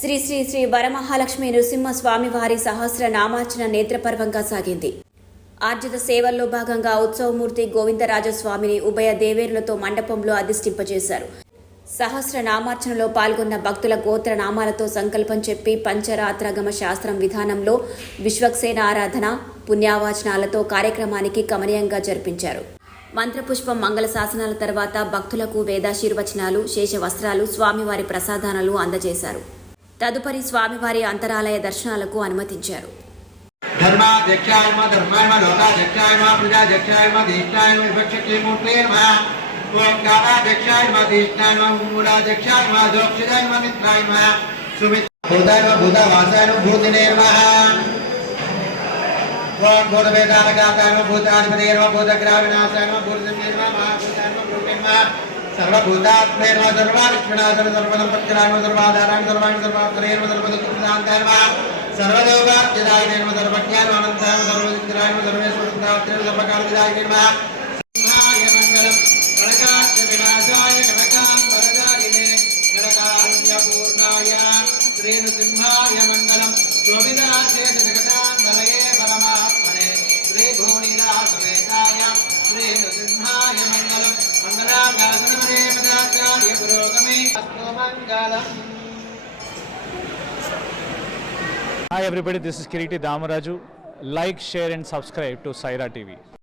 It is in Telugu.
శ్రీ శ్రీ శ్రీ వరమహాలక్ష్మి నృసింహ స్వామి వారి సహస్ర నామార్చన నేత్రపర్వంగా సాగింది. ఆర్జిత సేవల్లో భాగంగా ఉత్సవమూర్తి గోవిందరాజస్వామిని ఉభయ దేవేరులతో మండపంలో అధిష్ఠింపజేశారు. సహస్ర నామార్చనలో పాల్గొన్న భక్తుల గోత్ర నామాలతో సంకల్పం చెప్పి పంచరాత్రగమ శాస్త్రం విధానంలో విశ్వక్సేన ఆరాధన పుణ్యావాచనాలతో కార్యక్రమానికి కమనీయంగా జరిపించారు. మంత్రపుష్పం మంగళ శాసనాల తర్వాత భక్తులకు వేదాశీర్వచనాలు శేష వస్త్రాలు స్వామివారి ప్రసాదానాలు అందజేశారు. తదుపరి స్వామివారి అంతరాలయ దర్శనాలకు అనుమతించారు. सर्वभूतात्मेन सर्वालक्ष्मणासन सर्वदं पत्कराम सर्वाधाराम सर्वाणि सर्वात्रेन सर्वदुःखदान्ताय सर्वदेवाच्यदाय नमः सर्वज्ञानमनन्ताय सर्वविद्याय सर्वेश्वरदात्रेन सर्वकालविदाय नमः सिंहाय मङ्गलम् कनकास्य विनाशाय कनकाम्बरधारिणे कनकारुण्यपूर्णाय श्रीनृसिंहाय मङ्गलम् शोभितासे जगदाम्बरये परमात्मने श्रीभुवनिरासमेताय श्रीनृसिंहाय मङ्गलम् Hi everybody, this is Kiriti Damaraju. Like, share and subscribe to Saira TV.